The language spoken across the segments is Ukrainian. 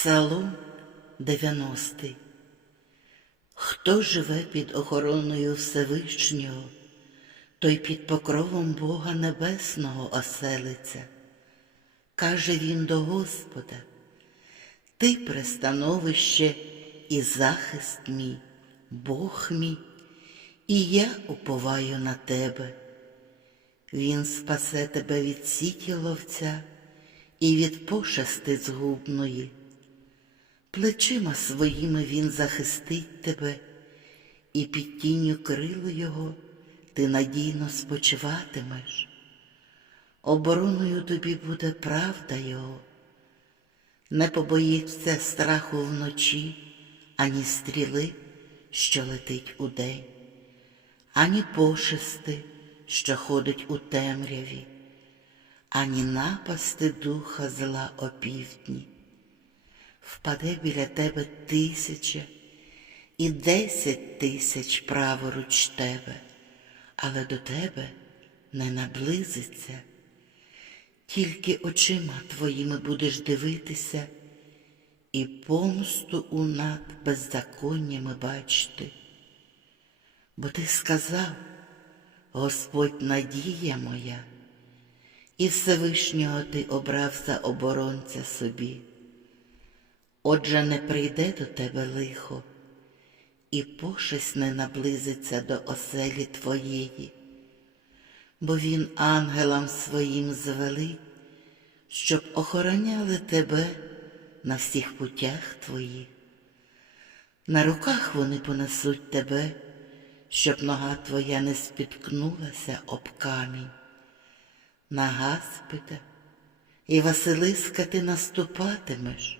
Псалом 90. Хто живе під охороною Всевишнього, той під покровом Бога Небесного оселиться. Каже він до Господа, Ти пристановище і захист мій, Бог мій, і я уповаю на тебе. Він спасе тебе від сіті ловця і від пошасти згубної. Плечима своїми він захистить тебе, і під тінню крилу його ти надійно спочиватимеш. Обороною тобі буде правда його. Не побоїшся страху вночі, ані стріли, що летить удень, ані пошести, що ходить у темряві, ані напасти духа зла опівдні. Впаде біля тебе тисяча і десять тисяч праворуч тебе, але до тебе не наблизиться. Тільки очима твоїми будеш дивитися і помсту у над беззаконнями бачити. Бо ти сказав, Господь надія моя, і Всевишнього ти обрав за оборонця собі. Отже, не прийде до тебе лихо, і пошесть не наблизиться до оселі твоєї, бо він ангелам своїм звелить, щоб охороняли тебе на всіх путях твоїх. На руках вони понесуть тебе, щоб нога твоя не спіткнулася об камінь. На Гаспида і Василиска ти наступатимеш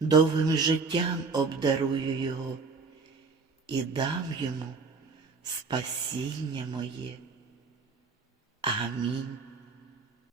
довгим життям обдарую його і дам йому спасіння моє. Амінь.